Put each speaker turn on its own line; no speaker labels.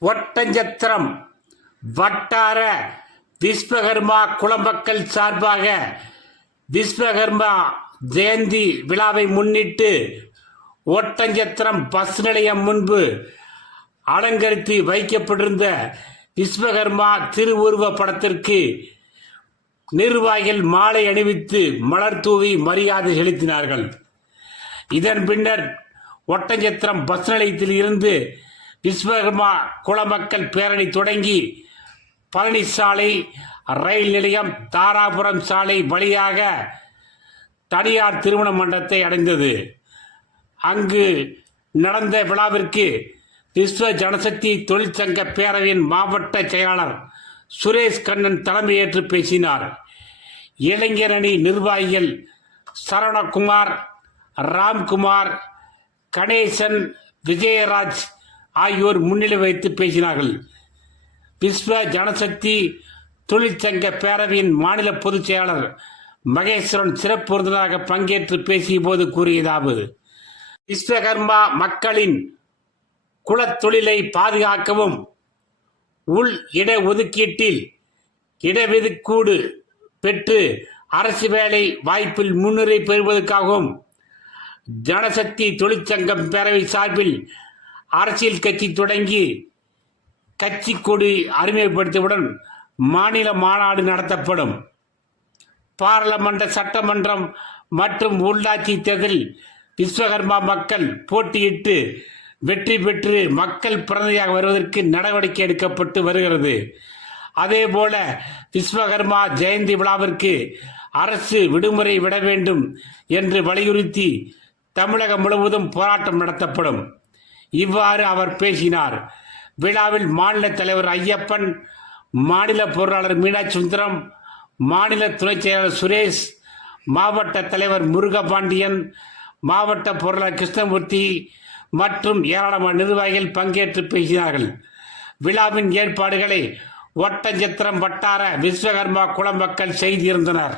ஒட்டஞ்சத்திரம். வட்டார விஸ்வகர்மா குளம்பக்கல் சார்பாக விஸ்வகர்மா ஜெயந்தி விழாவை முன்னிட்டு ஒட்டஞ்சத்திரம் பஸ் நிலையம் முன்பு அலங்கரித்து வைக்கப்பட்டிருந்த விஸ்வகர்மா திருவுருவ படத்திற்கு நிர்வாகிகள் மாலை அணிவித்து மலர் தூவி மரியாதை செலுத்தினார்கள். இதன் பின்னர் ஒட்டஞ்சத்திரம் பஸ் நிலையத்தில் இருந்து விஸ்வகர்மா குளமக்கள் பேரணி தொடங்கி பழனி சாலை ரயில் நிலையம் தாராபுரம் சாலை வழியாக தனியார் திருமண மண்டபத்தை அடைந்தது. அங்கு நடந்த விழாவிற்கு விஸ்வ ஜனசக்தி தொழிற்சங்க பேரவையின் மாவட்ட செயலாளர் சுரேஷ் கண்ணன் தலைமையேற்று பேசினார். இளைஞரணி நிர்வாகிகள் சரவணகுமார் ராம்குமார் கணேசன் விஜயராஜ் ஆகியோர் முன்னிலை வைத்து பேசினார்கள். விஸ்வ ஜனசக்தி தொழிற்சங்க பேரவையின் மாநில பொதுச் செயலாளர் மகேஸ்வரன் சிறப்பு விருந்தினராக பங்கேற்று பேசிய போது கூறியதாவது விஸ்வகர்மா மக்களின் குலத்தொழிலை பாதுகாக்கவும் உள் இட ஒதுக்கீட்டில் இடஒதுக்கீடு பெற்று அரசு வேலை வாய்ப்பில் முன்னுரை பெறுவதற்காகவும் ஜனசக்தி தொழிற்சங்கம் பேரவை சார்பில் அரசியல் கட்சி தொடங்கி கட்சி கொடி அறிமுகப்படுத்தியவுடன் மாநில மாநாடு நடத்தப்படும். பாராளுமன்ற சட்டமன்றம் மற்றும் உள்ளாட்சி தேர்தலில் விஸ்வகர்மா மக்கள் போட்டியிட்டு வெற்றி பெற்று மக்கள் பிரதிநிதியாக வருவதற்கு நடவடிக்கை எடுக்கப்பட்டு வருகிறது. அதேபோல விஸ்வகர்மா ஜெயந்தி விழாவிற்கு அரசு விடுமுறை விட வேண்டும் என்று வலியுறுத்தி தமிழகம் முழுவதும் போராட்டம் நடத்தப்படும். இவ்வாறு அவர் பேசினார். விழாவில் மாநில தலைவர் ஐயப்பன் மாநில பொருளாளர் மீனாசுந்தரம் மாநில துணைச் செயலாளர் சுரேஷ் மாவட்ட தலைவர் முருகபாண்டியன் மாவட்ட பொருளாளர் கிருஷ்ணமூர்த்தி மற்றும் ஏராளமான நிர்வாகிகள் பங்கேற்று பேசினார்கள். விழாவின் ஏற்பாடுகளை ஒட்டஞ்சத்திரம் வட்டார விஸ்வகர்மா குளம் மக்கள் செய்திருந்தனர்.